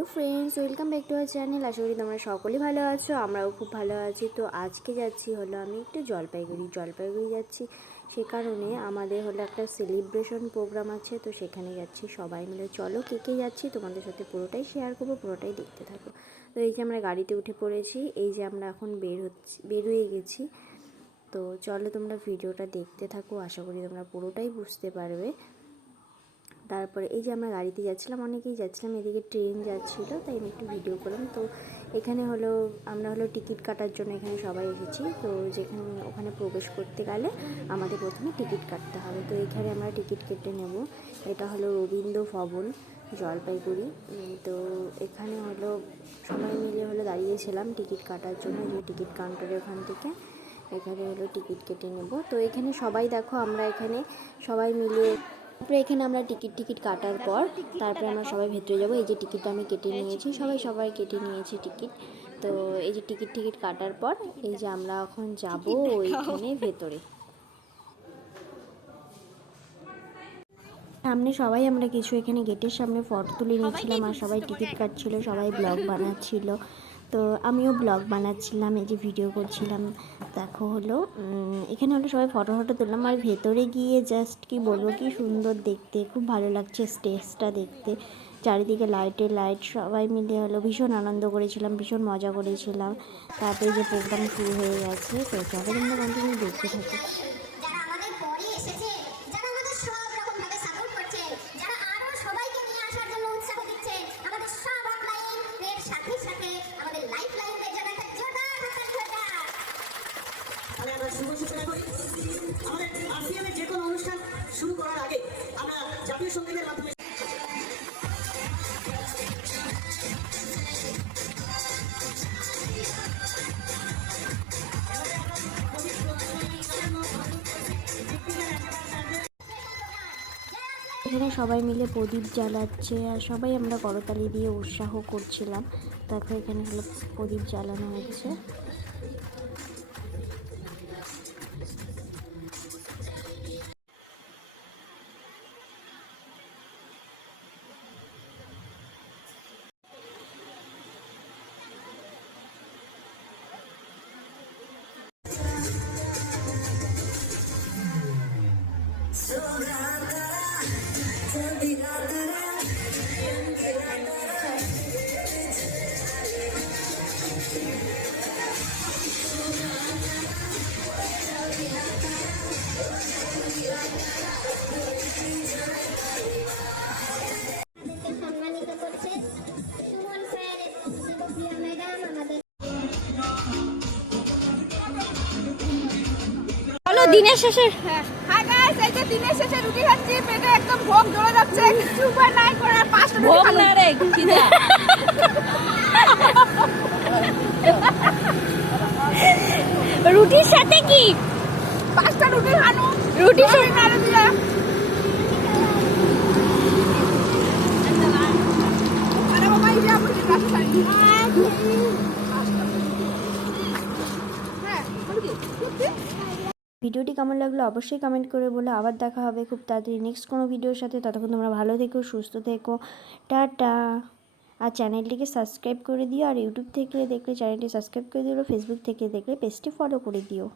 Hello friends, welcome back to our channel. আশা করি তোমরা সকলেই ভালো আছো, আমরাও খুব ভালো আছি। তো আজকে যাচ্ছি হলো আমি একটু জলপাইগুড়ি যাচ্ছি। সে কারণে আমাদের হলো একটা সেলিব্রেশন প্রোগ্রাম আছে, তো সেখানে যাচ্ছি সবাই মিলে। চলো কে কে যাচ্ছি তোমাদের সাথে পুরোটাই শেয়ার করবো, পুরোটাই দেখতে থাকো। তো এই যে আমরা গাড়িতে উঠে পড়েছি, এই যে আমরা এখন বের হয়ে গেছি। তো চলো তোমরা ভিডিওটা দেখতে থাকো, আশা করি তোমরা পুরোটাই বুঝতে পারবে। তারপরে এই যে আমরা গাড়িতে যাচ্ছিলাম, অনেকেই যাচ্ছিলাম, এদিকে ট্রেন যাচ্ছিলো, তাই আমি একটু ভিডিও করলাম। তো এখানে হলো আমরা টিকিট কাটার জন্য এখানে সবাই এসেছি। তো ওখানে প্রবেশ করতে গেলে আমাদের প্রথমে টিকিট কাটতে হবে। তো এখানে আমরা টিকিট কেটে নেব। এটা হলো রবীন্দ্র ভবন, জলপাইগুড়ি। তো এখানে সবাই মিলে দাঁড়িয়েছিলাম টিকিট কাটার জন্য, যে টিকিট কাউন্টারে ওখান থেকে এখানে টিকিট কেটে নেব। তো এখানে সবাই দেখো, আমরা এখানে সবাই মিলে তারপরে এখানে আমরা টিকিট কাটার পর তারপরে আমরা সবাই ভেতরে যাব। এই যে টিকিটটা আমি কেটে নিয়েছি, সবাই কেটে নিয়েছি টিকিট। তো এই যে টিকিট কাটার পর এই যে আমরা এখন যাব ওইখানে ভেতরে। সামনে সবাই আমরা কিছু এখানে গেটের সামনে ফটো তুলে নিচ্ছিলাম, আর সবাই টিকিট কাটছিল, সবাই ব্লগ বানাচ্ছিল। তো আমিও ব্লগ বানাচ্ছিলাম, এই যে ভিডিও করছিলাম। দেখো এখানে সবাই ফটো তুললাম। আর ভেতরে গিয়ে জাস্ট কি বলবো, কি সুন্দর দেখতে, খুব ভালো লাগছে স্টেজটা দেখতে। চারিদিকে লাইট, সবাই মিলে ভীষণ আনন্দ করেছিলাম, ভীষণ মজা করেছিলাম। তারপরে যে প্রোগ্রাম শুরু হয়ে গেছে, তো চলো তোমরা কন্টিনিউ দেখতে থাকো। শুভ সূচনা করি। আমাদের আরসিএমের যে কোনো অনুষ্ঠান শুরু করার আগে আমরা জাতীয় সঙ্গীতের মাধ্যমে এখানে সবাই মিলে প্রদীপ জ্বালাচ্ছে, আর সবাই আমরা করতালি দিয়ে উৎসাহ করছিলাম। তারপর এখানে প্রদীপ জ্বালানো হচ্ছে। দিনের শেষে হাই গাইস, এই যে দিনের শেষে রুটি খাচ্ছি, পেটে একদম ভোগ জ্বলে যাচ্ছে, কিছু উপায় নাই করার। 5টা ভোগ না রে, খিদা। রুটির সাথে কি 5টা রুটি খানো, রুটির সাথে নাড়ে দিলে আরে বাবা, এই যে আপনি কাছে ছাড়ি। হ্যাঁ, বলি কি ভিডিওটি কেমন লাগলো অবশ্যই কমেন্ট করে বলে। আবার দেখা হবে খুব তাড়াতাড়ি নেক্সট কোনো ভিডিওর সাথে। ততক্ষণ তোমরা ভালো থেকো, সুস্থ থেকো, টাটা। আর চ্যানেলটিকে সাবস্ক্রাইব করে দিও, আর ইউটিউব থেকে দেখলে চ্যানেলটি সাবস্ক্রাইব করে দিও, ফেসবুক থেকে দেখলে পেজটি ফলো করে দিও।